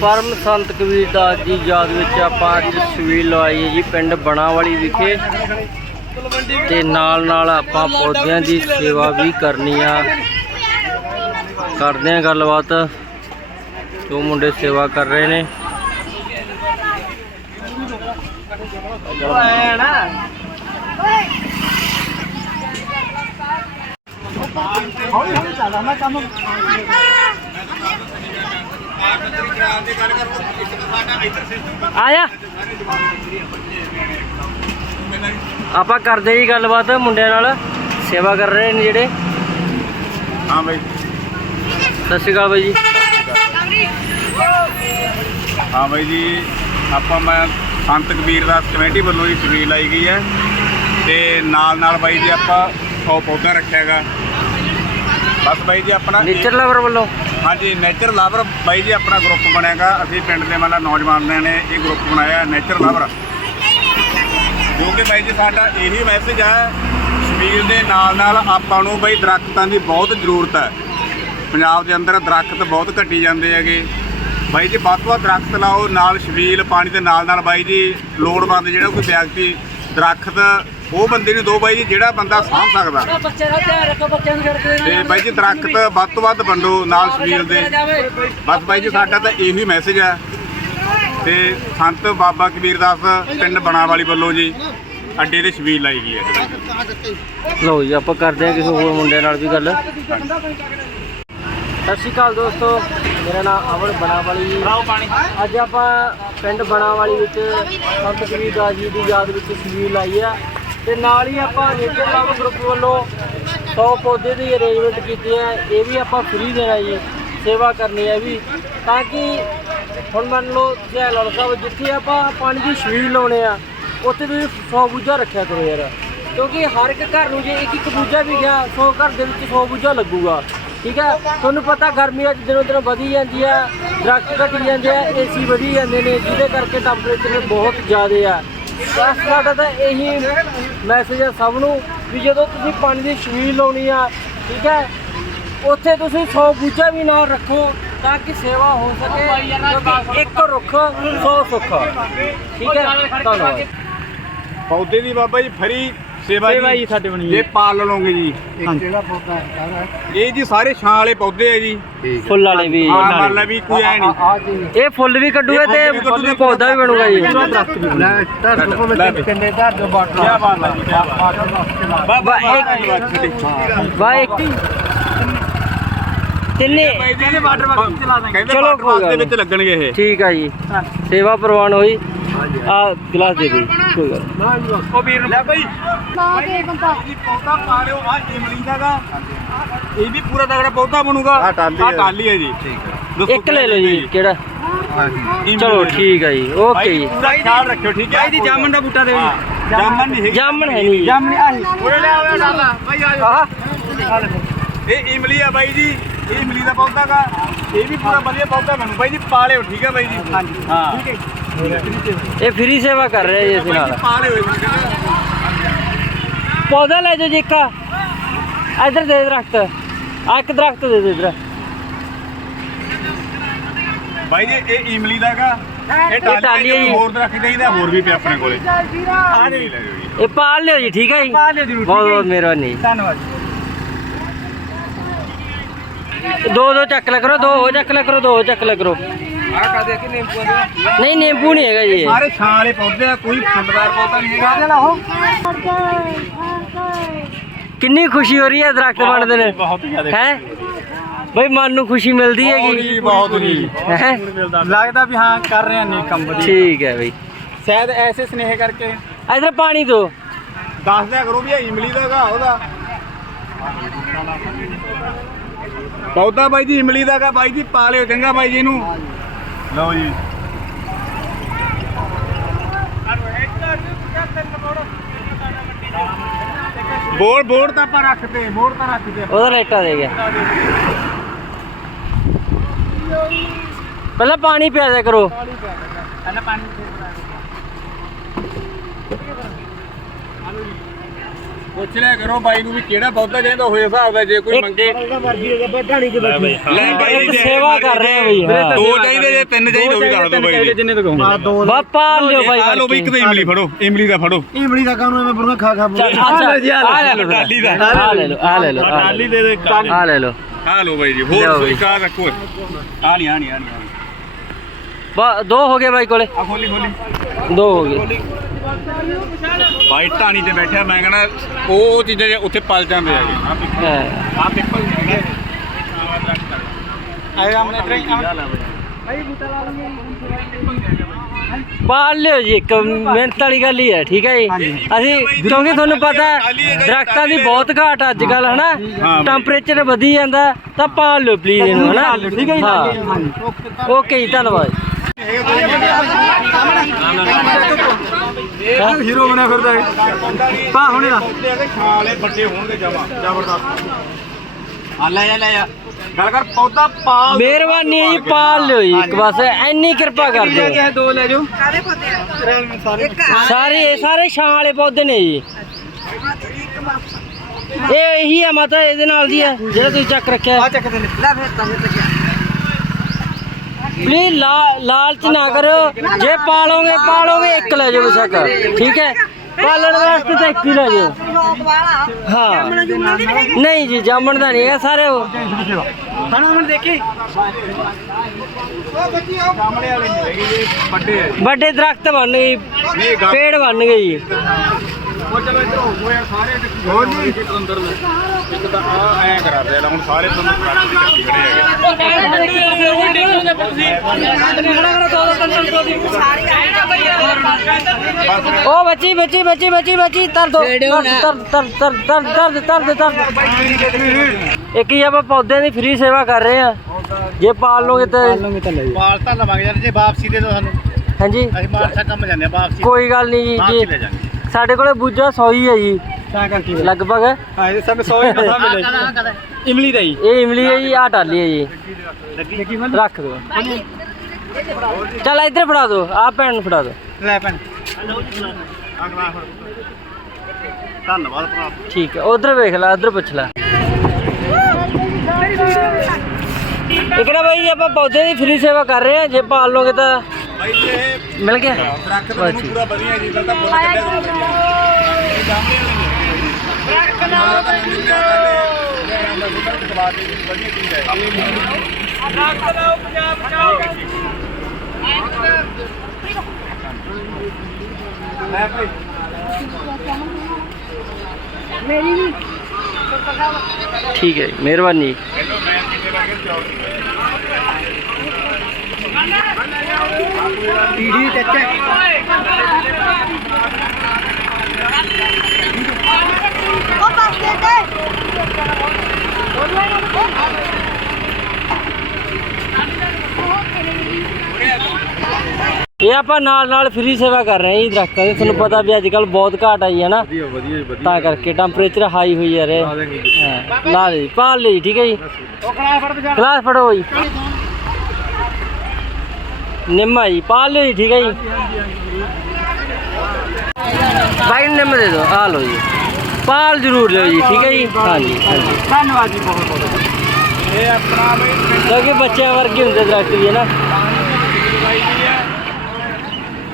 ਪਰਮ ਸੰਤ ਕਬੀਰ ਦਾਸ ਜੀ ਯਾਦ ਵਿੱਚ ਆਪਾਂ ਅੱਜ ਸਵੀਲ ਲਵਾਈ ਹੈ ਜੀ ਪਿੰਡ ਬਣਾਵਾਲੀ ਵਿਖੇ। ਤੇ ਨਾਲ ਨਾਲ ਆਪਾਂ ਪੌਦਿਆਂ ਦੀ ਸੇਵਾ ਵੀ ਕਰਨੀ ਆ। ਕਰਦੇ ਆ ਗੱਲਬਾਤ। ਜੋ ਮੁੰਡੇ ਸੇਵਾ ਕਰ ਰਹੇ ਨੇ। ਆਇਆ। ਆਪਾਂ ਕਰਦੇ ਜੀ ਗੱਲਬਾਤ ਮੁੰਡਿਆਂ ਨਾਲ ਸੇਵਾ ਕਰ ਰਹੇ ਨੇ ਜਿਹੜੇ। ਹਾਂ ਬਾਈ। ਸਤਿ ਸ਼੍ਰੀ ਅਕਾਲ ਬਾਈ ਜੀ। ਹਾਂ ਬਾਈ ਜੀ ਆਪਾਂ ਮੈਂ ਸੰਤ ਕਬੀਰ ਦਾਸ ਕਮੇਟੀ ਵੱਲੋਂ ਜੀ ਛਬੀਲ ਲਾਈ ਗਈ ਹੈ। ਤੇ ਨਾਲ ਨਾਲ ਬਾਈ ਜੀ ਆਪਾਂ 100 ਪੌਦਾ ਰੱਖਿਆ ਹੈਗਾ। ਬਸ ਬਾਈ ਜੀ ਆਪਣਾ ਨੇਚਰ ਲਵਰ ਵੱਲੋਂ? ਹਾਂਜੀ ਨੇਚਰ ਲਵਰ ਬਾਈ ਜੀ ਆਪਣਾ ਗਰੁੱਪ ਬਣਿਆਗਾ ਅਸੀਂ ਪਿੰਡ ਦੇ ਮਤਲਬ ਨੌਜਵਾਨਾਂ ਨੇ ਇਹ ਗਰੁੱਪ ਬਣਾਇਆ ਨੇਚਰ ਲਵਰ ਜੋ ਕਿ ਬਾਈ ਜੀ ਸਾਡਾ ਇਹੀ ਮੈਸੇਜ ਹੈ ਛਬੀਲ ਦੇ ਨਾਲ ਨਾਲ ਆਪਾਂ ਨੂੰ ਬਾਈ ਦਰਖਤਾਂ ਦੀ ਬਹੁਤ ਜ਼ਰੂਰਤ ਹੈ ਪੰਜਾਬ ਦੇ ਅੰਦਰ ਦਰਖਤ ਬਹੁਤ ਘਟੀ ਜਾਂਦੇ ਹੈਗੇ। ਬਾਈ ਜੀ ਵੱਧ ਤੋਂ ਵੱਧ ਦਰਖਤ ਲਾਓ ਨਾਲ ਛਬੀਲ ਪਾਣੀ ਦੇ ਨਾਲ ਨਾਲ ਬਾਈ ਜੀ ਲੋੜਵੰਦ ਜਿਹੜਾ ਕੋਈ ਵਿਅਕਤੀ ਦਰਖਤ ਉਹ ਬੰਦੇ ਨੂੰ ਦੋ ਬਾਈ ਜੀ ਜਿਹੜਾ ਬੰਦਾ ਸਾਂਭ ਸਕਦਾ। ਬੱਚੇ ਦਾ ਧਿਆਨ ਰੱਖੋ ਬੱਚਿਆਂ ਨੂੰ ਛੱਡ ਤੇ ਬਾਈ ਜੀ ਦਰਖਤ ਵੱਧ ਤੋਂ ਵੱਧ ਵੰਡੋ ਨਾਲ ਛਬੀਲ ਦੇ। ਬਸ ਬਾਈ ਜੀ ਸਾਡਾ ਤਾਂ ਇਹੀ ਮੈਸੇਜ ਹੈ। ਤੇ ਸੰਤ ਬਾਬਾ ਕਬੀਰ ਦਾਸ ਪਿੰਡ ਬਣਾਵਾਲੀ ਵੱਲੋਂ ਜੀ ਅੱਡੇ ਤੇ ਛਬੀਲ ਲਾਈ ਗਈ ਹੈ ਲਓ ਜੀ ਆਪਾਂ ਕਰਦੇ ਹਾਂ ਕਿਸੇ ਹੋਰ ਮੁੰਡੇ ਨਾਲ ਵੀ ਗੱਲ। ਸਤਿ ਸ਼੍ਰੀ ਅਕਾਲ ਦੋਸਤੋ ਮੇਰਾ ਨਾਮ ਅਮਨ ਬਣਾਵਾਲੀ। ਜੀ ਅੱਜ ਆਪਾਂ ਪਿੰਡ ਬਣਾਵਾਲੀ ਵਿੱਚ ਸੰਤ ਕਬੀਰ ਦਾਸ ਜੀ ਦੀ ਯਾਦ ਵਿੱਚ ਸਵੀਲ ਲਾਈ ਆ ਤੇ ਨਾਲ ਹੀ ਆਪਾਂ ਨਿੱਕੇ ਲਵ ਗਰੁੱਪ ਵੱਲੋਂ 100 ਪੌਦੇ ਦੀ ਅਰੇਂਜਮੈਂਟ ਕੀਤੀ ਹੈ, ਇਹ ਵੀ ਆਪਾਂ ਫ੍ਰੀ ਦੇਣਾ ਜੀ, ਸੇਵਾ ਕਰਨੀ ਹੈ ਵੀ, ਤਾਂ ਕਿ ਹੁਣ ਮੰਨ ਲਓ ਜੈ ਸਾਹਿਬ, ਜਿੱਥੇ ਆਪਾਂ ਪਾਣੀ ਦੀ ਛਬੀਲ ਲਾਉਣੇ ਆ, ਉੱਥੇ ਵੀ 100 ਬੂਝਾ ਰੱਖਿਆ ਕਰੋ ਯਾਰ। ਕਿਉਂਕਿ ਹਰ ਇੱਕ ਘਰ ਨੂੰ ਜੇ ਇੱਕ ਇੱਕ ਬੂਝਾ ਵੀ ਗਿਆ 100 ਘਰ ਦੇ ਵਿੱਚ 100 ਬੂਝਾ ਲੱਗੂਗਾ। ਠੀਕ ਹੈ? ਤੁਹਾਨੂੰ ਪਤਾ ਗਰਮੀਆਂ 'ਚ ਦਿਨੋਂ ਦਿਨ ਵਧੀ ਜਾਂਦੀ ਆ ਦਰਖਤ ਘਟੀ ਜਾਂਦੇ ਆ ਏਸੀ ਵਧੀ ਜਾਂਦੇ ਨੇ, ਜਿਹਦੇ ਕਰਕੇ ਟੈਂਪਰੇਚਰ ਬਹੁਤ ਜ਼ਿਆਦਾ ਆ। ਤਾਂ ਸਾਡਾ ਤਾਂ ਇਹੀ ਮੈਸੇਜ ਹੈ ਸਭ ਨੂੰ ਵੀ ਜਦੋਂ ਤੁਸੀਂ ਪਾਣੀ ਦੀ ਛਬੀਲ ਲਾਉਣੀ ਆ, ਠੀਕ ਹੈ, ਉੱਥੇ ਤੁਸੀਂ 100 ਬੂਝਾ ਵੀ ਨਾਲ ਰੱਖੋ ਤਾਂ ਕਿ ਸੇਵਾ ਹੋ ਸਕੇ। ਇੱਕ ਰੁੱਖ 100 ਸੁੱਖ। ਠੀਕ ਹੈ, ਧੰਨਵਾਦ। ਪੌਦੇ ਦੀ ਬਾਬਾ ਜੀ, ਫਰੀ ਸੇਵਾ ਸੇਵਾ ਜੀ ਸਾਡੇ ਬਣੀ ਇਹ ਪਾਲ ਲਓਗੇ ਜੀ। ਇਹ ਜੀ ਸਾਰੇ ਛਾਂ ਵਾਲੇ ਪੌਦੇ ਆ ਜੀ। ਫੁੱਲ ਵਾਲੇ ਵੀ ਹਾਂ ਮੰਨ ਲਾ ਵੀ ਕੋਈ ਐ ਨਹੀਂ। ਇਹ ਫੁੱਲ ਵੀ ਕੱਢੂਗੇ ਇਹ ਫੁੱਲ ਵੀ ਤੇ ਪੌਦਾ ਵੀ ਬਣੂਗਾ ਜੀ। ਲੈ ਵੀ। ਕਿਆ ਬਾਤ ਹੈ ਜੀ ਕਿਆ ਬਾਤ ਹੈ। ਬਾਬਾ ਇੱਕ ਵਾ ਇੱਕ ਤਿੰਨੇ ਕਹਿੰਦੇ ਵਾਟਰ ਬਾਕਸ ਚਲਾ ਦਾਂਗੇ ਕਹਿੰਦੇ ਚਲੋ ਵਾਟਰ ਕੋਈ ਬਾਕਸ ਗੱਲ ਦੇ ਵਿੱਚ ਲੱਗਣਗੇ ਇਹ। ਠੀਕ ਆ ਜੀ। ਸੇਵਾ ਪ੍ਰਵਾਨ ਹੋਈ। ਆ ਗਲਾਸ ਦੇ ਦੇ। ਕੋਈ ਗੱਲ ਨੀ। ਉਹ ਵੀਰ ਨੂੰ ਲੈ ਭਾਈ। ਜੀ ਪੌਦਾ ਪਾ ਲਿਓ ਆ ਇਮਲੀ ਦਾ ਗਾ ਇਹ ਵੀ ਪੂਰਾ ਤਗੜਾ ਪੌਦਾ ਬਣੂਗਾ। ਆ ਟਾਲੀ ਹੈ। ਜੀ। ਠੀਕ ਹੈ। ਇੱਕ ਲੈ ਲਓ ਜੀ ਕਿਹੜਾ? ਚਲੋ ਠੀਕ ਆ ਜੀ ਓਕੇ ਜੀ। ਪੂਰਾ ਖਿਆਲ ਰੱਖਿਓ ਠੀਕ ਹੈ? ਭਾਈ ਦੀ ਜਾਮਨ ਦਾ ਬੂਟਾ ਦੇ ਜਾਮਨ ਨਹੀਂ ਹੈਗੀ। ਜਾਮਨ ਹੈ ਨਹੀਂ ਜਾਮਨ ਆਹੀ ਉਰੇ ਲੈ ਆਵੇ ਡਾਲਾ। ਭਾਈ ਆ ਜਾਓ। ਇਹ ਇਮਲੀ ਆ ਬਾਈ ਜੀ ਇਹ ਇਮਲੀ ਦਾ ਪੌਦਾ ਗਾ। ਇਹ ਵੀ ਪੂਰਾ ਵਧੀਆ ਪੌਦਾ ਬਣੂ। ਬਾਈ ਜੀ ਪਾ ਲਿਓ ਠੀਕ ਹੈ ਬਾਈ ਜੀ? ਹਾਂਜੀ। ਹਾਂ। ਠੀਕ ਹੈ ਇਹ ਫ੍ਰੀ ਸੇਵਾ ਕਰ ਰਿਹਾ ਜੀ ਇਸ ਨਾਲ। ਪੌਦਾ ਲੈ ਜਾਓ ਜੀ ਇੱਕ। ਇਧਰ ਦੇ ਦਰਖਤ। ਆ ਇੱਕ ਦਰਖਤ ਦੇ ਦੇ ਇਧਰ। ਬਾਈ ਜੀ ਇਹ ਇਮਲੀ ਦਾ ਗਾ ਇਹ ਟਾਲੀ ਹੈ ਜੀ। ਹੋਰ ਰੱਖ ਚਾਹੀਦਾ ਹੋਰ ਵੀ ਪਿਆ ਆਪਣੇ ਕੋਲੇ। ਇਹ ਪਾਲ ਲਿਓ ਜੀ ਠੀਕ ਹੈ ਜੀ? ਪਾ ਲਿਓ ਜ਼ਰੂਰ, ਬਹੁਤ ਬਹੁਤ ਮਿਹਰਬਾਨੀ। ਧੰਨਵਾਦ ਦੋ ਦੋ ਚੱਕ ਲਿਆ ਕਰੋ ਦੋ ਹੋ ਚੱਕ ਲਿਆ ਕਰੋ ਦੋ ਚੱਕ ਲਿਆ ਕਰੋ। ਆ ਨਿੰਬੂ ਨਹੀਂ ਨਿੰਬੂ ਨਹੀਂ ਹੈਗਾ ਜੀ। ਇਹ। ਸਾਰੇ ਛਾਂ ਵਾਲੇ ਪੌਦੇ ਆ ਕੋਈ ਫੁੱਲਦਾਰ ਪੌਦਾ ਨਹੀਂ ਹੈਗਾ। ਉਹ? ਕਿੰਨੀ ਖੁਸ਼ੀ ਹੋ ਰਹੀ ਹੈ ਦਰਖਤ ਬਣਦੇ ਨੇ। ਬਹੁਤ ਜ਼ਿਆਦਾ ਹੈ? ਬਈ ਮਨ ਨੂੰ ਖੁਸ਼ੀ ਮਿਲਦੀ ਹੈਗੀ। ਬਹੁਤ ਜੀ ਹੈ? ਲੱਗਦਾ ਵੀ ਹਾਂ ਕਰ ਰਹੇ ਨੇ ਕੰਮ ਵਧੀਆ। ਠੀਕ ਹੈ ਬਈ। ਸ਼ਾਇਦ ਐਸੇ ਸਨੇਹ ਕਰਕੇ। ਇਧਰ ਪਾਣੀ ਦੋ। ਦੱਸ ਦਿਆ ਕਰੋ ਵੀ ਇਮਲੀ ਦਾ ਗਾ ਉਹਦਾ। ਪੌਦਾ ਬਾਈ ਜੀ ਇਮਲੀ ਦਾ ਗਾ ਬਾਈ ਜੀ ਪਾ ਲਿਓ ਚੰਗਾ ਬਾਈ ਜੀ ਇਹਨੂੰ। ਲਓ ਜੀ ਬੋਰ ਬੋਰ ਤਾਂ ਆਪਾਂ ਰੱਖਦੇ ਬੋਰ ਤਾਂ ਰੱਖਦੇ ਉਹਦਾ ਲੇਟਾ ਦੇ ਗਿਆ ਪਹਿਲਾਂ ਪਾਣੀ ਪਿਆ ਦਿਆ ਕਰੋ ਪਹਿਲਾਂ ਪਾਣੀ ਪੁੱਛ ਲਿਆ ਕਰੋ ਬਾਈ ਨੂੰ ਵੀ ਕਿਹੜਾ ਪੌਦਾ ਚਾਹੀਦਾ ਹੋਏ ਹਿਸਾਬ ਦਾ ਜੇ ਕੋਈ ਮੰਗੇ। ਮਰਜ਼ੀ ਹੋ ਗਿਆ ਢਾਣੀ ਚ ਬੈਠੀ। ਲੈ ਬਾਈ ਇੱਕ ਜੀ ਸੇਵਾ ਕਰ ਰਹੇ ਆ ਬਈ ਹਾਂ। ਦੋ ਚਾਹੀਦੇ ਜੇ ਤਿੰਨ ਚਾਹੀਦੇ ਉਹ ਵੀ ਦੱਸ ਦਿਓ ਬਾਈ ਜੀ। ਜਿੰਨੇ ਤੋਂ ਕਹੂੰਗਾ ਬਾਪਾ ਲਿਓ ਬਾਈ ਆ ਲਓ ਬਈ ਇੱਕ ਤਾਂ ਇਮਲੀ ਫੜੋ ਇਮਲੀ ਦਾ ਫੜੋ। ਇਮਲੀ ਦਾ ਕਾਨੂੰ ਮੈਂ ਬਰੂੰਗਾ ਖਾ ਖਾ ਆ ਆ ਲੈ ਲਓ, ਲਓ ਟਾਲੀ ਦਾ। ਆ ਲੈ ਲਓ ਆ ਲੈ ਲਓ ਆ ਲੈ ਦੇ ਦੇ ਲਓ। ਆ ਲੈ ਲਓ। ਆ ਲਓ ਬਾਈ ਜੀ ਹੋਰ। ਕੋਈ ਕਾ ਰੱਖੋ ਆ ਨਹੀਂ ਆ ਨਹੀਂ ਆ ਨਹੀਂ ਬਾ- ਦੋ ਹੋ ਗਏ ਬਾਈ ਕੋਲੇ। ਆ ਖੋਲੀ ਖੋਲੀ। ਦੋ ਹੋ ਗਏ। ਬਾਈ ਢਾਣੀ ਤੇ ਬੈਠਿਆ ਮੈਂ ਕਹਿੰਦਾ ਉਹ ਚੀਜ਼ਾਂ ਜੇ ਉੱਥੇ ਪਲ ਜਾਂਦੇ ਆ ਹਾਂ। ਆ ਪਿੱਪਲ ਹੈਗੇ ਆਏ ਆਮਨੇ ਟ੍ਰੇਨ ਪਾਲ ਲਿਓ ਜੀ। ਇੱਕ ਮਿਹਨਤ ਵਾਲੀ ਗੱਲ ਹੀ ਹੈ ਠੀਕ ਹੈ ਜੀ? ਅਸੀਂ ਕਿਉਂਕਿ ਤੁਹਾਨੂੰ ਪਤਾ ਹੈ, ਦਰਖਤਾਂ ਦੀ ਬਹੁਤ ਘਾਟ ਅੱਜ ਕੱਲ ਹਨਾ। ਟੈਂਪਰੇਚਰ ਵਧੀ ਜਾਂਦਾ ਤਾਂ ਪਾਲ ਲਿਓ ਪਲੀਜ਼ ਇਹਨੂੰ ਹਨਾ? ਠੀਕ ਹੈ ਜੀ? ਓਕੇ ਜੀ ਧੰਨਵਾਦ। ਹੀਰੋ ਬਣਿਆ ਫਿਰਦਾ ਹੈ ਪਾ ਹੁਣੇ ਦਾ ਖਾਲੇ ਵੱਡੇ ਹੋਣਗੇ ਜਮਾ ਜ਼ਬਰਦਸਤ ਆ ਲੈ ਆ ਲੈ ਆ ਗੱਲ ਕਰ ਪੌਦਾ ਪਾ ਮਿਹਰਬਾਨੀ ਹੈ ਜੀ ਪਾਲ ਲਿਓ ਜੀ। ਇੱਕ ਬਸ ਇੰਨੀ ਕਿਰਪਾ ਕਰ ਦਿਓ ਦੋ ਲੈ ਜਾਓ। ਸਾਰੇ ਇਹ ਸਾਰੇ ਛਾਂ ਵਾਲੇ ਪੌਦੇ ਨੇ ਜੀ। ਇਹ ਇਹੀ ਆ ਮਾਤਾ ਇਹਦੇ ਨਾਲ ਦੀ ਆ ਜਿਹੜਾ ਤੁਸੀਂ ਚੱਕ ਰੱਖਿਆ ਆ ਚੱਕ ਦੇ ਲੈ ਫਿਰ ਤਾਂ ਪਲੀਜ਼ ਲਾਲਚ ਨਾ ਕਰੋ ਜੇ ਪਾਲੋਗੇ ਪਾਲੋਗੇ ਇੱਕ ਲੈ ਜਾਓ ਬੇਸ਼ੱਕ। ਠੀਕ ਹੈ? ਪਾਲਣ ਵਾਸਤੇ ਤਾਂ ਇੱਕ ਹੀ ਲੈ ਜਾਓ। ਹਾਂ। ਨਹੀਂ ਜੀ ਜਾਮਣ ਦਾ ਨਹੀਂ ਹੈਗਾ ਸਾਰੇ ਉਹ। ਹੁਣ ਦੇਖੀ। ਵੱਡੇ ਦਰਖਤ ਬਣ ਗਏ ਪੇੜ ਬਣ ਗਏ ਜੀ। ਉਹ ਚਲੋ ਇੱਧਰ ਹੋ ਗਏ ਸਾਰੇ ਹੋਰ ਜੀ? ਇੱਕ ਅੰਦਰ ਨੂੰ। ਇੱਕ ਤਾਂ ਆ ਐ ਕਰਾ ਦੇ ਹੁਣ ਸਾਰੇ ਤੁਹਾਨੂੰ ਕੱਟ ਕੇ ਚੱਕੀ ਖੜੇ ਹੈਗੇ ਬਸ। ਉਹ ਬੱਚੀ ਬੱਚੀ ਬੱਚੀ ਬੱਚੀ ਬੱਚੀ ਤਰ ਦੋ ਤਰ ਤਰ ਤਰ ਤਰ ਤਰ ਤਰ ਤਰ ਇੱਕ ਹੀ ਆਪਾਂ ਪੌਦਿਆਂ ਦੀ ਫ੍ਰੀ ਸੇਵਾ ਕਰ ਰਹੇ ਆ। ਜੇ ਪਾਲ ਲੋਗੇ ਤਾਂ ਬਾਲ ਤਾਂ ਲਵਾਂਗੇ ਜੇ ਵਾਪਸੀ ਦੇ ਦੋ ਸਾਨੂੰ। ਹਾਂਜੀ। ਅਸੀਂ ਮਾਰਸਾ ਕੰਮ ਜਾਂਦੇ ਆ ਵਾਪਸੀ ਕੋਈ ਗੱਲ ਨਹੀਂ ਜੀ ਜੀ ਜਾਾਂਗੇ। ਸਾਡੇ ਕੋਲੇ ਬੂਜਾ 100 ਹੀ ਹੈ ਜੀ। ਤਾਂ ਕਰਕੇ ਲਗਭਗ। ਹਾਂ ਇਹ ਸਾਨੂੰ 100 ਹੀ ਮਸਾ ਮਿਲੇ ਇਮਲੀ ਦਾ ਹੀ। ਇਹ ਇਮਲੀ ਹੈ ਜੀ ਆ ਟਾਲੀ ਹੈ ਜੀ। ਰੱਖ ਦਿਓ ਚੱਲ ਇੱਧਰ ਫੜਾ ਦਿਓ ਆ ਭੈਣ ਨੂੰ ਫੜਾ ਦਿਓ ਲੈ ਪੈਣ ਅਗਲਾ ਧੰਨਵਾਦ ਭਰਾ। ਠੀਕ ਹੈ ਉਧਰ ਵੇਖ ਲੈ ਉਧਰ ਪੁੱਛ ਲੈ। ਇੱਕ ਨਾ ਬਾਈ ਜੀ ਆਪਾਂ ਪੌਦੇ ਦੀ ਫ੍ਰੀ ਸੇਵਾ ਕਰ ਰਹੇ ਆ ਜੇ ਪਾਲ ਲੋਗੇ ਤਾਂ। ਜੀ ਮਿਲ ਗਿਆ ਦਰਖਤ ਤੁਹਾਨੂੰ ਪੂਰਾ ਵਧੀਆ ਜੀ ਤਾਂ ਤਾਂ ਬੁੱਲ ਕੱਢਿਆ ਕਰੂੰਗਾ ਜੀ ਇਹ ਜਾਮਣੇ ਵਾਲੇ ਨਹੀਂ ਹੈਗੇ ਜੀ ਦਰਖਤ ਦਾ ਸੁਧਰ ਕਟਵਾ ਦੇ ਜੀ ਵਧੀਆ ਚੀਜ਼ ਹੈ ਲੈ ਭਾਈ ਠੀਕ ਹੈ ਜੀ ਮਿਹਰਬਾਨੀ ਇਹ ਆਪਾਂ ਨਾਲ ਨਾਲ ਫ੍ਰੀ ਸੇਵਾ ਕਰ ਰਹੇ ਹਾਂ ਜੀ ਦਰਖਤਾਂ ਦੀ। ਤੁਹਾਨੂੰ ਪਤਾ ਵੀ ਅੱਜ ਕੱਲ ਬਹੁਤ ਘਾਟ ਆਈ ਹੈ ਨਾ। ਵਧੀਆ ਵਧੀਆ ਵਧੀਆ। ਤਾਂ ਕਰਕੇ ਟੈਂਪਰੇਚਰ ਹਾਈ ਹੋਈ ਜਾ ਰਿਹਾ। ਲਾ ਜੀ, ਪਾਲ ਲਈ ਠੀਕ ਹੈ ਜੀ। ਉਹ ਗਲਾਸ ਫੜੋ ਜੀ। ਨਿੰਮਾ ਜੀ ਪਾਲ ਲਿਓ ਜੀ ਠੀਕ ਹੈ ਜੀ। ਬਾਈ ਨਿੰਮ ਦੇ ਦਿਓ ਆ ਲਓ ਜੀ। ਪਾਲ ਜ਼ਰੂਰ ਲਿਓ ਜੀ ਠੀਕ ਹੈ ਜੀ। ਹਾਂਜੀ ਹਾਂਜੀ। ਧੰਨਵਾਦ ਜੀ ਬਹੁਤ ਬਹੁਤ। ਇਹ ਆਪਣਾ ਬਈ ਕਿਉਂਕਿ ਬੱਚਿਆਂ ਵਰਗੇ ਹੁੰਦੇ ਦਰਖਤ ਵੀ ਹੈ ਨਾ। ਲਗਾਈ ਗਈ ਹੈ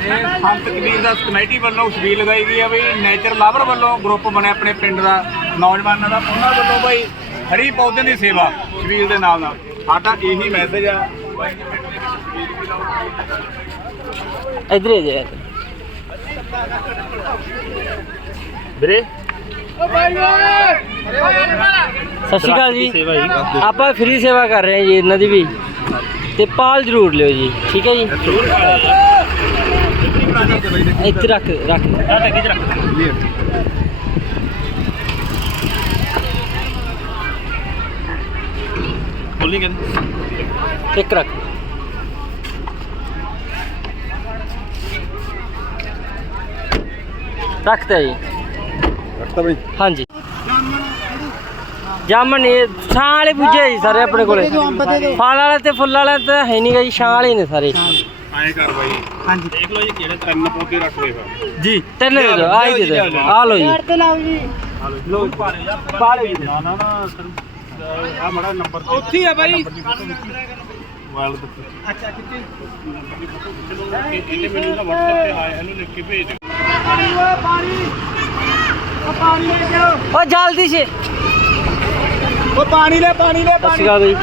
ਇਹ ਸੰਤ ਕਬੀਰ ਦਾ ਕਮੇਟੀ ਵੱਲੋਂ ਛਬੀਲ ਲਗਾਈ ਗਈ ਹੈ ਬਈ ਨੇਚਰ ਲਵਰ ਵੱਲੋਂ ਗਰੁੱਪ ਬਣਿਆ ਆਪਣੇ ਪਿੰਡ ਦਾ ਨੌਜਵਾਨਾਂ ਦਾ ਉਹਨਾਂ ਵੱਲੋਂ ਬਈ ਹਰੀ ਪੌਦਿਆਂ ਦੀ ਸੇਵਾ ਛਬੀਲ ਦੇ ਨਾਲ ਨਾਲ। ਸਾਡਾ ਇਹੀ ਮੈਸੇਜ ਆ। ਇੱਧਰ ਹੀ ਜੇ। ਵੀਰੇ। ਸਤਿ ਸ਼੍ਰੀ ਅਕਾਲ ਜੀ। ਆਪਾਂ ਫ੍ਰੀ ਸੇਵਾ ਕਰ ਰਹੇ ਹਾਂ ਜੀ ਇਹਨਾਂ ਦੀ ਵੀ। ਤੇ ਪਾਲ ਜ਼ਰੂਰ ਲਿਓ ਜੀ ਠੀਕ ਹੈ ਜੀ? ਇੱਥੇ ਰੱਖ ਰੱਖ। ਬੋਲੀ ਕਹਿੰਦੇ। ਇੱਕ ਰੱਖ। ਰੱਖਤਾ ਜੀ। ਰੱਖਤਾ ਬਈ। ਹਾਂਜੀ। ਜਾਮਨ ਇਹ ਛਾਂ ਵਾਲੇ ਬੂਝੇ ਜੀ ਸਾਰੇ ਆਪਣੇ ਕੋਲੇ। ਫਲ ਵਾਲੇ ਤੇ ਫੁੱਲ ਵਾਲੇ ਤਾਂ ਹੈ ਨਹੀਂ ਗਾ ਜੀ ਛਾਂ ਵਾਲੇ ਨੇ ਸਾਰੇ। ਐਂ ਕਰ ਬਾਈ। ਹਾਂਜੀ। ਦੇਖ ਲਓ ਜੀ ਕਿਹੜੇ ਤਿੰਨ ਪੌਦੇ ਰੱਖ ਲਏ ਜੀ ਤਿੰਨ ਦੇ ਦਿਓ ਆਹ ਹੀ ਦੇ ਦਿਓ। ਆ ਲਓ ਜੀ। ਲੋ ਪਾ ਲੈ ਜਾ। ਲਿਓ ਜੀ ਨਾ ਨਾ ਨਾ ਆ ਮੜਾ ਨੰਬਰ ਤੇ। ਉੱਥੇ ਆ ਬਾਈ। ਮੋਬਾਈਲ ਤੇ ਅੱਛਾ ਕਿੱਥੇ? ਮੈਨੂੰ ਨਾ WhatsApp ਤੇ ਹਾਏ ਇਹਨੂੰ ਲਿਖ ਕੇ ਭੇਜ ਦਿਓ। ਓ ਜਲਦੀ ਸੇ ਉਹ ਪਾਣੀ ਲੈ ਪਾਣੀ ਲੈ ਸਤਿ ਸ਼੍ਰੀ ਅਕਾਲ ਬਈ।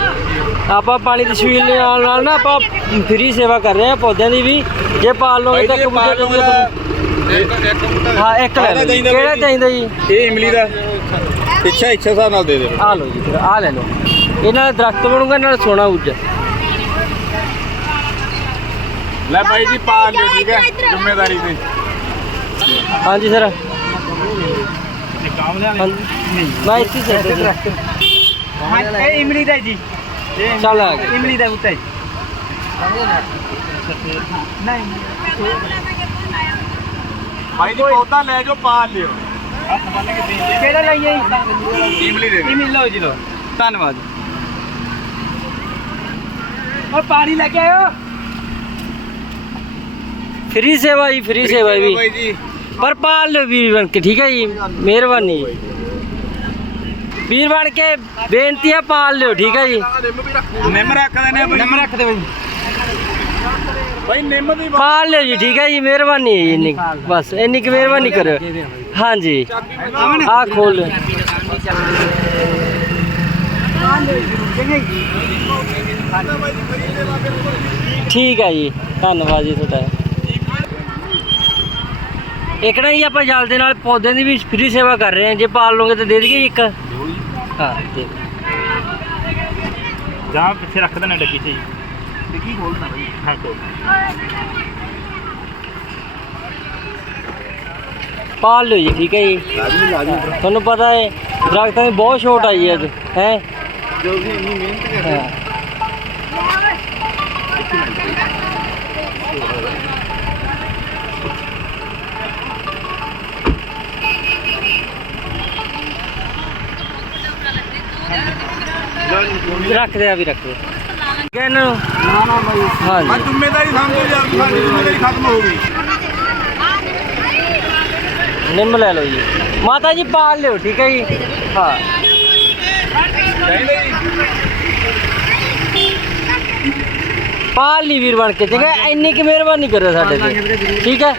ਆਪਾਂ ਪਾਣੀ ਦੀ ਛਬੀਲ ਲਿਆਉਣ ਨਾਲ ਨਾ ਆਪਾਂ ਫ੍ਰੀ ਸੇਵਾ ਕਰ ਰਹੇ ਆ ਪੌਦਿਆਂ ਦੀ ਵੀ। ਜੇ ਪਾਲ ਲਓਗੇ ਤਾਂ ਕਬੂਤਰ ਦੇ ਹਾਂ ਇੱਕ ਲੈ ਲਓ ਜੀ। ਕਿਹੜਾ ਚਾਹੀਦਾ ਜੀ? ਇਹ ਇਮਲੀ ਦਾ। ਇੱਛਾ ਇੱਛਾ ਹਿਸਾਬ ਨਾਲ ਦੇ ਦੇ। ਆ ਲਓ ਜੀ ਫਿਰ ਆ ਲੈ ਲਓ। ਇਹ ਨਾਲ ਦਰਖਤ ਬਣੂਗਾ ਨਾਲ ਸੋਨਾ ਉੱਜ। ਲੈ ਬਾਈ ਜੀ ਪਾਲ ਲਿਓ ਠੀਕ ਹੈ? ਜ਼ਿੰਮੇਵਾਰੀ ਤੇ ਹਾਂਜੀ ਸਰ ਮੈਂ ਇੱਥੇ ਸਰ ਹਾਂ ਇਹ ਇਮਲੀ ਦਾ ਜੀ ਚੱਲ ਆ ਗਿਆ ਇਮਲੀ ਦਾ ਉੱਤੇ ਜੀ ਨਹੀਂ ਭਾਈ ਜੀ ਪੌਦਾ ਲੈ ਜਾਓ ਪਾਲ ਲਿਓ ਕਿਹੜਾ ਲਈਏ ਇਮਲੀ ਦੇ ਇਮਲੀ ਲਓ ਜੀ ਲਓ ਧੰਨਵਾਦ और पानी लेके आयो फ्री सेवा जी फ्री सेवा भी ਵੀ ਬਾਈ ਜੀ ਪਰ ਪਾਲ ਲਿਓ ਵੀਰ ਬਣ ਕੇ ਠੀਕ ਹੈ ਜੀ ਮਿਹਰਬਾਨੀ ਵੀਰ ਬਣ ਕੇ ਬੇਨਤੀ ਹੈ ਪਾਲ ਲਿਓ ਠੀਕ ਹੈ ਜੀ ਨਿੰਮ ਰੱਖਦੇ ਨੇ ਨਿੰਮ ਰੱਖ ਦੇ ਬਾਈ ਨਿੰਮ ਦੀ ਪਾਲ ਲਿਓ ਜੀ ਠੀਕ ਹੈ ਜੀ ਮਿਹਰਬਾਨੀ ਹੈ ਜੀ ਇੰਨੀ ਕੁ। ਬਸ ਇੰਨੀ ਕੁ ਮਿਹਰਬਾਨੀ ਕਰਿਓ ਹਾਂਜੀ ਆ ਖੋਲ ਲਿਓ। ਠੀਕ ਹੈ ਜੀ ਧੰਨਵਾਦ ਜੀ ਤੁਹਾਡਾ ਇੱਕ ਨਾ ਜੀ ਆਪਾਂ ਜਲ ਦੇ ਨਾਲ ਪੌਦਿਆਂ ਦੀ ਵੀ ਫ੍ਰੀ ਸੇਵਾ ਕਰ ਰਹੇ ਹਾਂ। ਜੇ ਪਾਲ ਲਓਗੇ ਤਾਂ ਦੇ ਦਈਏ ਇੱਕ। ਹਾਂ ਦੇ ਜਾਂ ਪਿੱਛੇ ਰੱਖ ਦੇਣਾ ਡੱਗੀ ਤੇ ਜੀ। ਡੱਗੀ ਖੋਲਣਾ ਬਾਈ। ਹਾਂ ਖੋਲ ਪਾਲ ਲਿਓ ਜੀ ਠੀਕ ਹੈ ਜੀ। ਤੁਹਾਨੂੰ ਪਤਾ ਹੈ ਦਰਖਤਾਂ ਦੀ ਬਹੁਤ ਛੋਟ ਆਈ ਹੈ ਅੱਜ ਹੈ? ਜੋ ਵੀ ਇੰਨੀ ਮਿਹਨਤ ਕਰਦੇ ਰੱਖ ਦੇ ਆ ਵੀ ਰੱਖ ਇਹਨਾਂ ਨੂੰ ਨਾ ਨਾ। ਬਾਈ ਮੈਂ ਹਾਂਜੀ ਜ਼ਿੰਮੇਵਾਰੀ ਸਮਝੋ ਜਾਂ ਸਾਡੀ ਜ਼ਿੰਮੇਵਾਰੀ ਖਤਮ ਹੋ ਗਈ। ਨਿੰਮ ਲੈ ਲਓ ਜੀ। ਮਾਤਾ ਜੀ ਪਾਲ ਲਿਓ ਠੀਕ ਹੈ ਜੀ? ਹਾਂ। ਪਾਲ ਲਈ ਵੀਰ ਬਣ ਕੇ ਠੀਕ ਹੈ? ਇੰਨੀ ਕਿ ਮਿਹਰਬਾਨੀ ਕਰਿਓ ਸਾਡੇ ਤੇ। ਠੀਕ ਹੈ?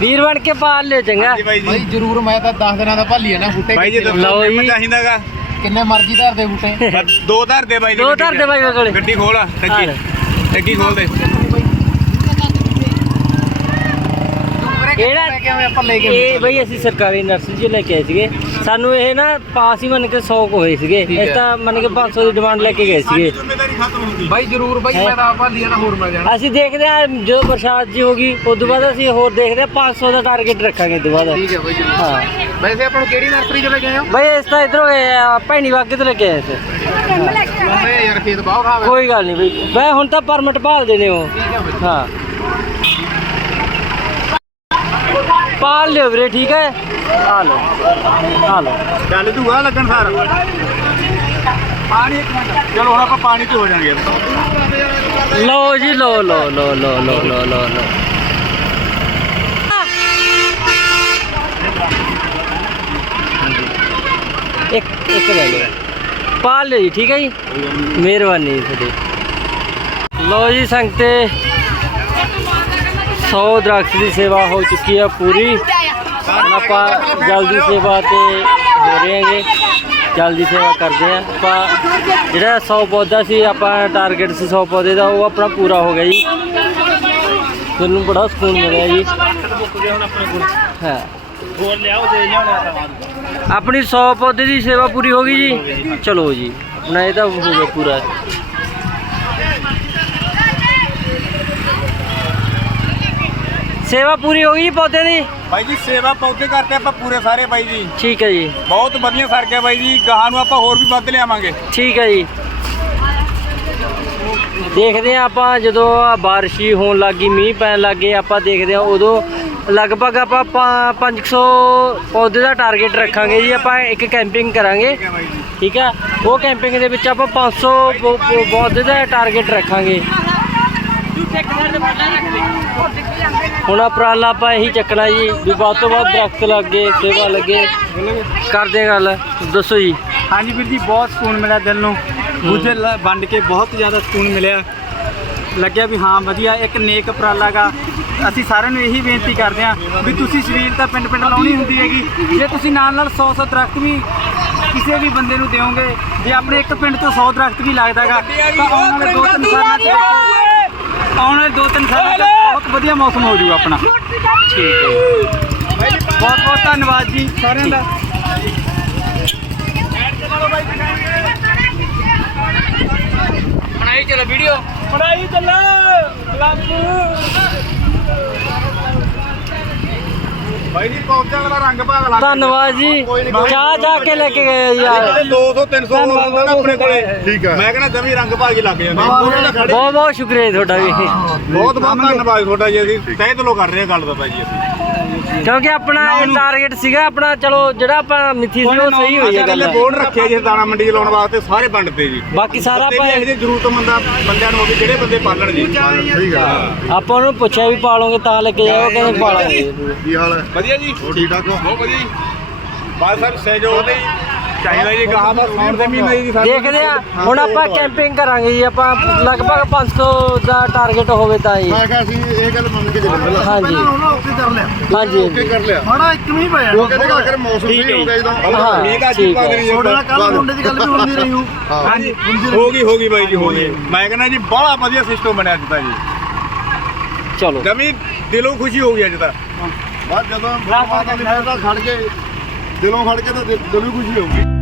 ਵੀਰ ਬਣ ਕੇ ਪਾਲ ਲਿਓ ਚੰਗਾ। ਬਾਈ ਜਰੂਰ ਮੈਂ ਤਾਂ 10 ਦਿਨਾਂ ਦਾ ਭਾਲੀ ਆ ਨਾ ਬੂਟੇ ਬਾਈ ਜੀ ਕਿੱਥੇ ਦੱਸੋ ਲਓ ਨਿੰਮ ਜੀ। ਚਾਹੀਦਾਗਾ। ਕਿੰਨੇ ਮਰਜ਼ੀ ਧਰ ਦੇ ਬੂਟੇ। ਬਸ ਦੋ ਧਰ ਦੇ ਬਾਈ ਦੋ ਗੱਡੀ ਧਰ ਦੇ ਬਾਈ ਮੇਰੇ ਕੋਲੇ। ਗੱਡੀ ਖੋਲ ਆ ਟੱਕੀ। ਟੱਕੀ ਖੋਲ ਦੇ। ਕਿਹੜਾ ਕਿਵੇਂ ਆਪਾਂ ਲੈ ਕੇ ਇਹ ਬਈ ਅਸੀਂ ਸਰਕਾਰੀ ਨਰਸਰੀ ਚ ਲੈ ਕੇ ਆਏ ਸੀਗੇ। ਸਾਨੂੰ ਇਹ ਨਾ ਪਾਸ ਹੀ ਮੰਨ ਕੇ 100 ਕੁ ਹੋਏ ਸੀਗੇ। ਠੀਕ ਇਸ ਹੈ। ਤਾਂ ਮੰਨ ਕੇ 500 ਦੀ ਡਿਮਾਂਡ ਲੈ ਕੇ ਗਏ ਸੀਗੇ। ਜ਼ਿੰਮੇਵਾਰੀ ਖਤਮ ਹੋ ਗਈ ਭਾਈ ਜਰੂਰ ਭਾਈ ਹੈਂ? ਮੈਂ ਤਾਂ ਆਪ ਭਾਲੀ ਆ ਨਾ ਹੋਰ ਮਿਲ ਜਾਣਾ। ਅਸੀਂ ਦੇਖਦੇ ਹਾਂ ਜਦੋਂ ਬਰਸਾਤ ਜੀ ਹੋਗੀ ਉਸ ਤੋਂ ਬਾਅਦ ਅਸੀਂ ਹੋਰ ਦੇਖਦੇ ਹਾਂ 500 ਦਾ ਟਾਰਗੇਟ ਰੱਖਾਂਗੇ ਇਸ ਤੋਂ ਬਾਅਦ। ਠੀਕ ਹੈ ਭਾਈ ਜਰੂਰ। ਹਾਂ। ਵੈਸੇ ਆਪਾਂ ਨੂੰ ਕਿਹੜੀ ਨਰਸਰੀ ਚ ਲੈ ਕੇ ਆਏ ਹੋ? ਬਈ ਇਸ ਤਾਂ ਇਧਰੋਂ ਭੈਣੀ ਵਾਗੇ ਤੋਂ ਲੈ ਕੇ ਆਏ ਸੀ। ਉਹਨੇ ਯਾਰ ਖੇਤ ਬਾਹ ਖਾਵੇ। ਕੋਈ ਗੱਲ ਨਹੀਂ ਬਈ। ਮੈਂ ਹੁਣ ਤਾਂ ਪਰਮਿਟ ਭਾਲਦੇ ਨੇ ਉਹ। ਠੀਕ ਹੈ ਭਾਈ ਹਾਂ। ਪਾਲ ਲਿਓ ਵੀਰੇ ਠੀਕ ਹੈ ਆ ਲਓ ਆ ਲਓ ਚੱਲ ਤੂੰ ਆ ਲੱਗਣ ਸਾਰ ਪਾਣੀ ਇੱਕ ਮਿੰਟ ਚਲੋ ਹੁਣ ਆਪਾਂ ਪਾਣੀ ਤੇ ਹੋ ਜਾਣਗੇ ਲਓ ਜੀ ਲਓ ਲਓ ਲਓ ਲਓ ਲਓ ਲਓ ਲਓ ਲਓ ਇੱਕ ਇੱਕ ਲੈ ਲਓ ਪਾਲ ਲਿਓ ਜੀ ਠੀਕ ਹੈ ਜੀ ਮਿਹਰਬਾਨੀ ਜੀ ਤੁਹਾਡੀ ਲਓ ਜੀ ਸੰਗਤੇ 100 ਦਰਖਤ ਦੀ ਸੇਵਾ ਹੋ ਚੁੱਕੀ ਆ ਪੂਰੀ। ਆਪਾਂ ਜਲਦੀ ਸੇਵਾ ਤੇ ਹੋ ਰਹੇ ਹਾਂਗੇ। ਜਲਦੀ ਸੇਵਾ ਕਰਦੇ ਆ। ਆਪਾਂ ਜਿਹੜਾ 100 ਪੌਦਾ ਸੀ, ਆਪਾਂ ਟਾਰਗੇਟ ਸੀ 100 ਪੌਦੇ ਦਾ, ਉਹ ਆਪਣਾ ਪੂਰਾ ਹੋ ਗਿਆ ਜੀ। ਤੁਹਾਨੂੰ ਬੜਾ ਸਕੂਨ ਮਿਲਿਆ ਜੀ। ਮੁੱਕ ਹਾਂ। ਹੋਰ ਲਿਆਓ ਦੇ ਲਿਆਉਣਾ ਆਪਣੀ 100 ਪੌਦੇ ਦੀ ਸੇਵਾ ਪੂਰੀ ਹੋ ਗਈ ਜੀ। ਚਲੋ ਜੀ, ਆਪਣਾ ਇਹ ਤਾਂ ਹੋ ਗਿਆ ਪੂਰਾ। ਸੇਵਾ ਪੂਰੀ ਹੋ ਗਈ ਜੀ ਪੌਦੇ ਦੀ? ਬਾਈ ਜੀ ਸੇਵਾ ਪੌਦੇ ਕਰਤੇ ਆਪਾਂ ਪੂਰੇ ਸਾਰੇ ਬਾਈ ਜੀ। ਠੀਕ ਹੈ ਜੀ। ਬਹੁਤ ਵਧੀਆ ਸਰ ਗਿਆ ਬਾਈ ਜੀ ਗਾਹਾਂ ਨੂੰ ਆਪਾਂ ਹੋਰ ਵੀ ਵੱਧ ਲਿਆਵਾਂਗੇ। ਠੀਕ ਹੈ ਜੀ। ਦੇਖਦੇ ਆ ਆਪਾਂ ਜਦੋਂ ਆ ਬਾਰਿਸ਼ੀ ਹੋਣ ਲੱਗੀ ਮੀਂਹ ਪੈਣ ਲੱਗੇ ਆਪਾਂ ਦੇਖਦੇ ਆ ਉਦੋਂ ਲਗਭਗ ਆਪਾਂ ਪਾ- 500 ਪੌਦੇ ਦਾ ਟਾਰਗੇਟ ਰੱਖਾਂਗੇ ਜੀ ਆਪਾਂ ਇੱਕ ਕੈਂਪਿੰਗ ਕਰਾਂਗੇ। ਠੀਕ ਹੈ ਉਹ ਕੈਂਪਿੰਗ ਦੇ ਵਿੱਚ ਆਪਾਂ 500 ਪੌ- ਪੌ- ਪੌਦੇ ਦਾ ਟਾਰਗੇਟ ਰੱਖਾਂਗੇ। ਹੁਣ ਉਪਰਾਲਾ ਆਪਾਂ ਇਹੀ ਚੱਕਣਾ ਜੀ ਵੀ ਵੱਧ ਤੋਂ ਵੱਧ ਦਰਖਤ ਲੱਗੇ ਸੇਵਾ ਲੱਗੇ। ਕਰਦੇ ਗੱਲ ਦੱਸੋ ਜੀ। ਹਾਂਜੀ ਵੀਰ ਜੀ ਬਹੁਤ ਸਕੂਨ ਮਿਲਿਆ ਦਿਲ ਨੂੰ। ਬੂਝੇ ਵੰਡ ਕੇ ਬਹੁਤ ਜ਼ਿਆਦਾ ਸਕੂਨ ਮਿਲਿਆ। ਲੱਗਿਆ ਵੀ ਹਾਂ ਵਧੀਆ ਇੱਕ ਨੇਕ ਉਪਰਾਲਾ ਗਾ। ਅਸੀਂ ਸਾਰਿਆਂ ਨੂੰ ਇਹੀ ਬੇਨਤੀ ਕਰਦੇ ਹਾਂ ਵੀ ਤੁਸੀਂ ਸ਼ਰੀਰ ਤਾਂ ਪਿੰਡ ਪਿੰਡ ਲਾਉਣੀ ਹੁੰਦੀ ਹੈਗੀ। ਜੇ ਤੁਸੀਂ ਨਾਲ ਨਾਲ 100 100 ਦਰਖਤ ਵੀ ਕਿਸੇ ਵੀ ਬੰਦੇ ਨੂੰ ਦਿਓਗੇ ਜੇ ਆਪਣੇ ਇੱਕ ਪਿੰਡ ਤੋਂ 100 ਦਰਖਤ ਵੀ ਲੱਗਦਾਗਾ ਤਾਂ ਆਉਣ ਵਾਲੇ ਦੋ ਤਿੰਨ ਸਾਲਾਂ ਚ ਆਉਣ ਵਾਲੇ ਦੋ ਤਿੰਨ ਸਾਲਾਂ ਚ ਬਹੁਤ ਵਧੀਆ ਮੌਸਮ ਹੋ ਜਾਊਗਾ ਆਪਣਾ। ਬਹੁਤ ਬਹੁਤ ਧੰਨਵਾਦ ਜੀ ਸਾਰਿਆਂ ਦਾ। ਬਣਾਈ ਚਲੋ ਵੀਡੀਓ। ਪੜਾਈ ਚੱਲ। ਬਾਈ ਜੀ ਪੌਦਿਆਂ ਦਾ ਰੰਗ ਭਾਗ ਲੱਗ ਧੰਨਵਾਦ ਜੀ। ਚਾਹ ਜਾ ਕੇ ਲੈ ਕੇ ਗਏ ਯਾਰ। 200 300 ਹੁੰਦਾ ਨਾ ਆਪਣੇ ਕੋਲੇ। ਠੀਕ ਹੈ। ਮੈਂ ਕਹਿੰਦਾ ਜਮੀ ਰੰਗ ਭਾਗ ਹੀ ਲੱਗ ਜਾਂਦੇ। ਬਹੁਤ ਬਹੁਤ ਸ਼ੁਕਰੀਆ ਜੀ ਤੁਹਾਡਾ ਵੀ। ਬਹੁਤ ਬਹੁਤ ਧੰਨਵਾਦ ਤੁਹਾਡਾ ਜੀ ਅਸੀਂ। ਤਹਿ ਦਿਲੋਂ ਕਰ ਰਹੇ ਹਾਂ ਗੱਲ ਦਾ ਭਾਈ ਜੀ ਅਸੀਂ। ਕਿਉਂਕਿ ਆਪਣਾ ਇਹ ਟਾਰਗੇਟ ਸੀਗਾ ਆਪਣਾ ਚਲੋ ਜਿਹੜਾ ਆਪਾਂ ਮਿੱਥੀ ਸੀ ਉਹ ਸਹੀ ਹੋਈ ਹੈ ਗੱਲ। ਬੋਰਡ ਰੱਖਿਆ ਜੀ ਦਾਣਾ ਮੰਡੀ 'ਚ ਲਾਉਣ ਵਾਸਤੇ ਸਾਰੇ ਪਿੰਡ ਤੇ ਜੀ। ਬਾਕੀ ਸਾਰਾ ਆਪਾਂ ਇਹੋ ਜਿਹੇ ਜ਼ਰੂਰਤਮੰਦ ਬੰਦਿਆਂ ਨੂੰ ਹੋਵੇ ਜਿਹੜੇ ਬੰਦੇ ਪਾਲਣ ਜੀ। ਠੀਕ ਹੈ ਆਪਾਂ ਉਹਨੂੰ ਪੁੱਛਿਆ ਵੀ ਪਾਲੋਗੇ ਤਾਂ ਲੈ ਕੇ ਜਾਓ ਕਹਿੰਦੇ ਪਾਲਾਂਗੇ। ਕੀ ਹਾਲ ਹੈ ਵਧੀਆ ਜੀ। ਠੀਕ ਠਾਕ ਹੋ? ਬਹੁਤ ਵਧੀਆ ਜੀ। ਬਾਦ ਸਾਹਿਬ ਸਹਿਯੋਗ ਦੇ। ਚਾਹੀਦਾ ਜੀ ਗਾਹਾਂ ਦਾ ਸੌਣ ਦੇ ਮਹੀਨੇ ਜੀ ਸਾਡੇ ਦੇਖਦੇ ਆ ਹੁਣ ਆਪਾਂ ਕੈਂਪਿੰਗ ਕਰਾਂਗੇ ਜੀ ਆਪਾਂ ਲਗਭਗ 500 ਦਾ ਟਾਰਗੇਟ ਹੋਵੇ ਤਾਂ ਜੀ। ਮੈਂ ਕਿਹਾ ਅਸੀਂ ਇਹ ਗੱਲ ਮੰਨ ਕੇ ਚੱਲੇ ਪਹਿਲਾਂ। ਹਾਂਜੀ। ਓਕੇ ਕਰ ਲਿਆ। ਹਾਂਜੀ ਓਕੇ ਕਰ ਲਿਆ। ਮਾੜਾ ਇੱਕ ਵੀ ਪਿਆ ਉਹ ਕਹਿੰਦੇ ਆਖਰ ਮੌਸਮ ਸਹੀ ਹੋ ਗਿਆ ਜਦੋਂ ਹਾਂ, ਮੀਂਹ ਦਾ ਠੀਕ ਚੀਪਾ ਹੈ। ਕਰੀ ਜੀ ਤੁਹਾਡੇ ਕੱਲ ਮੁੰਡੇ ਦੀ ਗੱਲ ਵੀ ਹੁੰਦੀ ਰਹੀ ਹੂੰ। ਹਾਂ ਹਾਂਜੀ ਹੋ ਗਈ ਹੋ ਗਈ ਬਾਈ ਜੀ ਹੋ ਗਈ। ਮੈਂ ਕਹਿੰਦਾ ਜੀ ਬੜਾ ਵਧੀਆ ਸਿਸਟਮ ਬਣਿਆ ਅੱਜ ਦਾ ਜੀ। ਚਲੋ। ਜਮੀ ਦਿਲੋਂ ਖੁਸ਼ੀ ਹੋ ਗਈ ਅੱਜ ਤਾਂ। ਬਸ ਜਦੋਂ ਮਾਤਾ ਦੀ ਖੜ ਕੇ ਦਿਲੋਂ ਫੜ ਕੇ ਤਾਂ ਦਿਲ- ਦਿਲੋਂ ਹੀ ਖੁਸ਼ੀ ਹੋਊਗੀ।